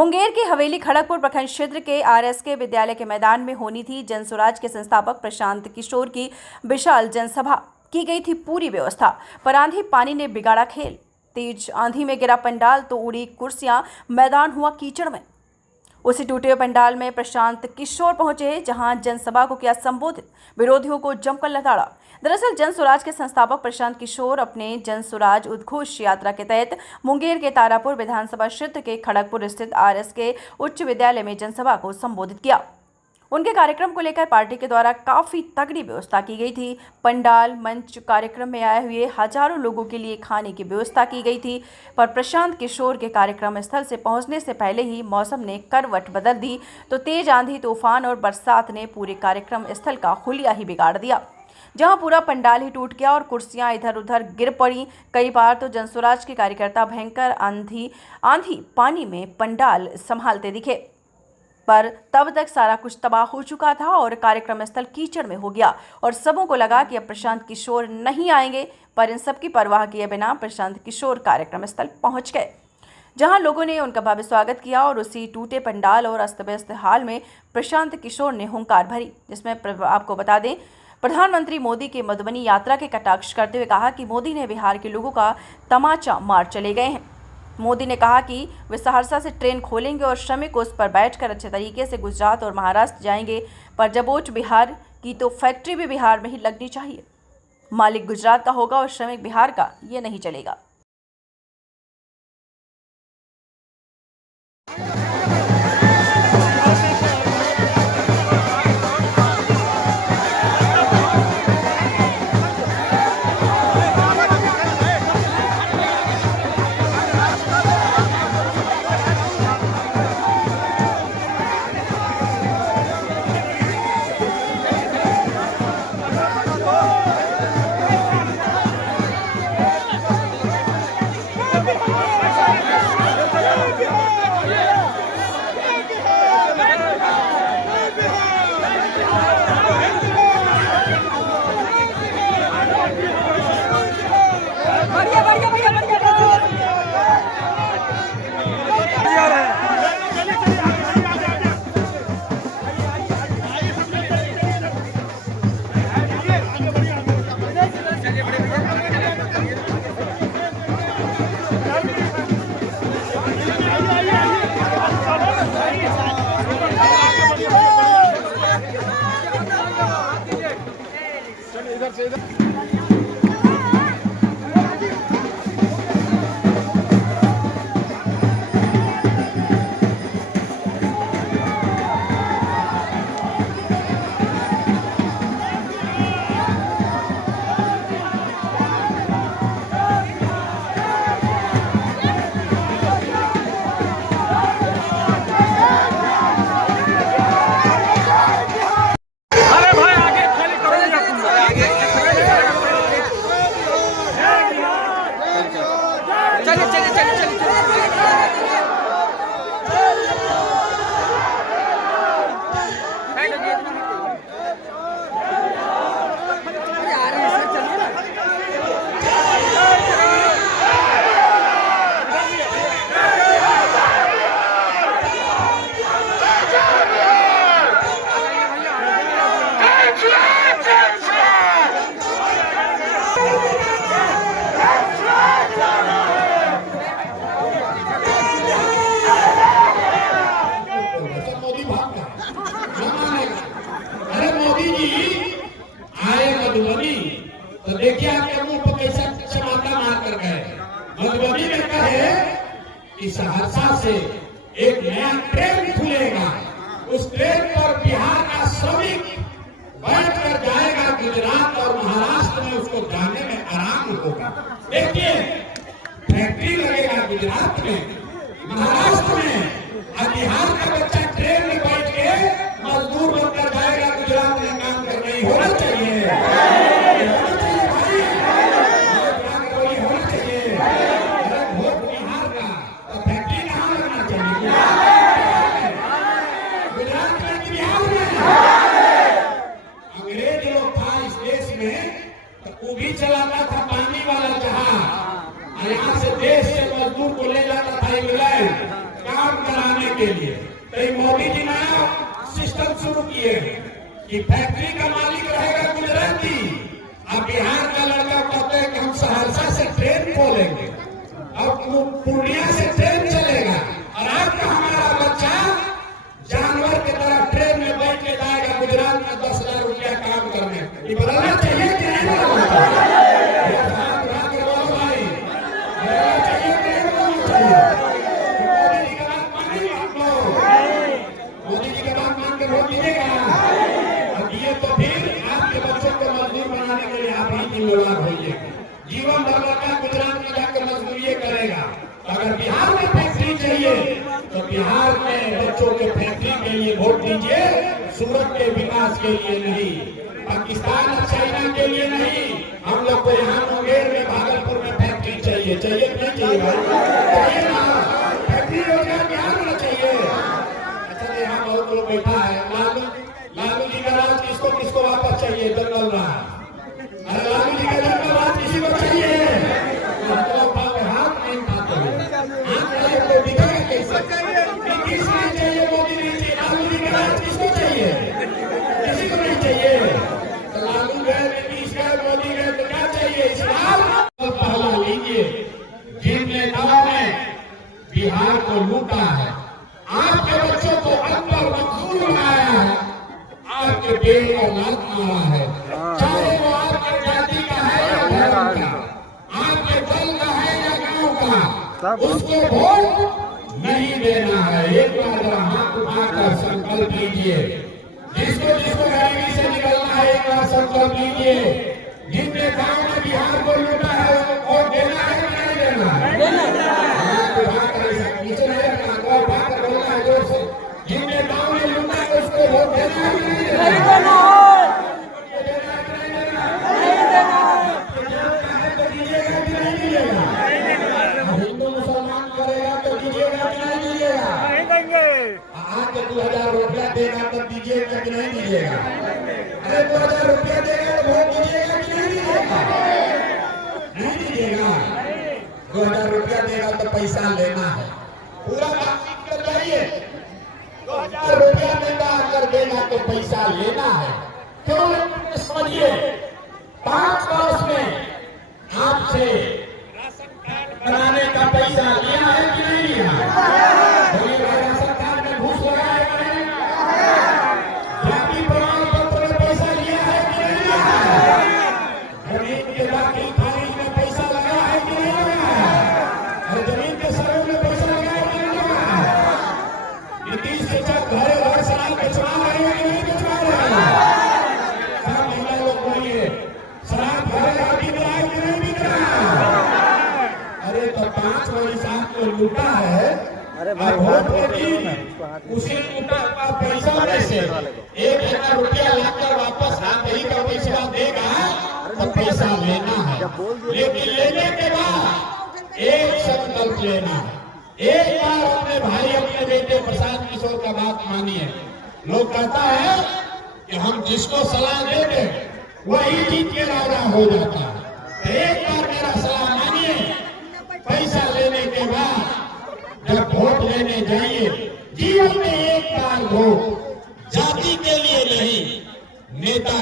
मुंगेर के हवेली खड़गपुर प्रखंड क्षेत्र के आरएसके विद्यालय के मैदान में होनी थी जन स्वराज के संस्थापक प्रशांत किशोर की विशाल जनसभा। की गई थी पूरी व्यवस्था, पर आंधी पानी ने बिगाड़ा खेल। तेज आंधी में गिरा पंडाल तो उड़ी कुर्सियां, मैदान हुआ कीचड़ में। उसी टूटे पंडाल में प्रशांत किशोर पहुंचे, जहां जनसभा को किया संबोधित, विरोधियों को जमकर लताड़ा। दरअसल जन स्वराज के संस्थापक प्रशांत किशोर अपने जन स्वराज उद्घोष यात्रा के तहत मुंगेर के तारापुर विधानसभा क्षेत्र के खड़गपुर स्थित आरएसके उच्च विद्यालय में जनसभा को संबोधित किया। उनके कार्यक्रम को लेकर पार्टी के द्वारा काफी तगड़ी व्यवस्था की गई थी। पंडाल, मंच, कार्यक्रम में आए हुए हजारों लोगों के लिए खाने की व्यवस्था की गई थी। पर प्रशांत किशोर के कार्यक्रम स्थल से पहुंचने से पहले ही मौसम ने करवट बदल दी, तो तेज आंधी, तूफान और बरसात ने पूरे कार्यक्रम स्थल का हुलिया ही बिगाड़ दिया। जहां पूरा पंडाल ही टूट गया और कुर्सियां इधर उधर गिर पड़ी। कई बार तो जनस्वराज के कार्यकर्ता भयंकर आंधी पानी में पंडाल संभालते दिखे, पर तब तक सारा कुछ तबाह हो चुका था और कार्यक्रम स्थल कीचड़ में हो गया और सबों को लगा कि अब प्रशांत किशोर नहीं आएंगे। पर इन सब की परवाह किए बिना प्रशांत किशोर कार्यक्रम स्थल पहुंच गए, जहां लोगों ने उनका भव्य स्वागत किया और उसी टूटे पंडाल और अस्त व्यस्त हाल में प्रशांत किशोर ने हुंकार भरी, जिसमें आपको बता दें, प्रधानमंत्री मोदी की मधुबनी यात्रा के कटाक्ष करते हुए कहा कि मोदी ने बिहार के लोगों का तमाचा मार चले गए हैं। मोदी ने कहा कि वे सहरसा से ट्रेन खोलेंगे और श्रमिक उस पर बैठकर अच्छे तरीके से गुजरात और महाराष्ट्र जाएंगे, पर जबोच बिहार की तो फैक्ट्री भी बिहार में ही लगनी चाहिए। मालिक गुजरात का होगा और श्रमिक बिहार का, ये नहीं चलेगा। इधर से इधर मधुबनी तो देखिए आपके मुंह पर कैसा चमाटा मार कर गए। मधुबनी में कहे कि सहरसा से एक नया ट्रेन खुलेगा, उस ट्रेन पर बिहार का श्रमिक बैठ कर जाएगा गुजरात और महाराष्ट्र में, उसको जाने में आराम होगा। देखिए फैक्ट्री लगेगा गुजरात में, महाराष्ट्र में, और बिहार का बच्चा ट्रेन में बैठ के मजदूर बनकर जाएगा गुजरात में काम करने। होना चाहिए, होना चाहिए भाई, होना चाहिए। अरे वोट बिहार का तो फैक्ट्री कहाँ लगना चाहिए? के लिए। तो ये मोदी जी नया सिस्टम शुरू किए हैं कि फैक्ट्री का मालिक रहेगा गुजराती, अब बिहार का लड़का कहते हैं कि हम सहरसा से ट्रेन खोलेंगे, अब पूर्णिया से ट्रेन चलेगा, और आपका हमारा बच्चा जानवर की तरह ट्रेन में बैठ के जाएगा गुजरात में 10,000 रुपया काम करने। ये बदलना चाहिए कि नहीं बदलना चाहिए? भाई बदलना चाहिए कि नहीं बदलना चाहिए? मोदी जी की बात मान के वोट दीजिएगा। अब ये तो फिर आपके बच्चों को मजदूर बनाने के लिए आप ही जिम्मेवार होइए। जीवन भर लड़का गुजरात में जाकर मजदूरी करेगा। अगर बिहार में फैक्ट्री चाहिए तो बिहार में बच्चों के फैक्ट्री के लिए वोट दीजिए, सूरत के विकास के लिए नहीं, पाकिस्तान और चाइना के लिए नहीं। हम लोग को यहाँ मुंगेर में, भागलपुर में फैक्ट्री चाहिए, चाहिए कि नहीं चाहिए भाई? चाहिए ना, फैक्ट्री रोजगार बिहार में चाहिए। अच्छा, यहाँ बहुत लोग बैठा है, लालू जी का राज किसको किसको वापस चाहिए? जंगल राज। अरे लालू जी का जंगल राज किसी को चाहिए? किसको चाहिए? मोदी नहीं चाहिए, लालू जी का राज किसको चाहिए? किसी को नहीं चाहिए। तो लालू गए, नीतीश गए, मोदी गए, तो क्या चाहिए? इस्लाम पहला लीजिए। जिन नेताओं ने बिहार को लूटा है, आपके बच्चों को अंदर मजदूर बनाया है, आपके पेड़ और लात मारा है, चाहे वो आपके जाति का है या धर्म का, आपके दल का है या गांव का, उसको वोट नहीं देना है। एक बार जरा हाथ उठाकर संकल्प लीजिए। जिसको जिसको गरीबी से निकलना है, एक बार संकल्प लीजिए। जिनने गांव में बिहार को लूटा है उसको वोट देना है कि नहीं देना है? हाथ उठाकर नीचे नहीं रखना, को उठाकर बोलना है जोर से। जिनने गांव में लूटा है उसको वोट देना है कि नहीं देना है? दीजिएगा कि नहीं दीजिएगा? हिंदू मुसलमान करेगा तो दीजिएगा कि नहीं दीजिएगा? आके 2,000 रुपया देगा तो दीजिएगा कि नहीं दीजिएगा? अरे 2,000 रुपया देगा तो वोट दीजिएगा कि नहीं दीजिएगा? नहीं दीजिएगा। 2,000 रुपया देगा तो पैसा लेना है, पूरा बातचीत कर जाइए। 2,000 रुपया देगा अगर देगा तो पैसा लेना है। क्यों? समझिए, 5 वर्ष में आपसे बनाने का पैसा लिया है कि नहीं लिया? राशन कार्ड में घूस लगाया है कि नहीं? जाति प्रमाण पत्र में पैसा लिया है कि नहीं लिया? जमीन के दाखिल खारिज में पैसा लगा है कि नहीं लगा? और जमीन के सर्वे में पैसा लगा है कि नहीं लगा? नीतीश के साथ घरे घर शराब बेचवा रहे हैं कि नहीं बेचवा रहे हैं? सब महिला लोग बोलिए, शराब घरे घर बिक रहा है कि नहीं बिक रहा है? अरे तो 5 वर्ष आपको लूटा है, अरे भाई वोट देगी, उसी लूटा का पैसा में से 1,000 रुपया लाकर वापस आप ही का पैसा देगा तो पैसा लेना है। लेकिन लेने के बाद एक संकल्प लेना है। एक बार अपने भाई, अपने बेटे प्रशांत किशोर का बात मानिए। लोग कहता है कि हम जिसको सलाह देते वही जीत के राजा हो जाता है। तो एक बार मेरा सलाह मानिए, पैसा लेने के बाद जब वोट लेने जाइए, जीवन में एक बार वोट, जाति के लिए नहीं, नेता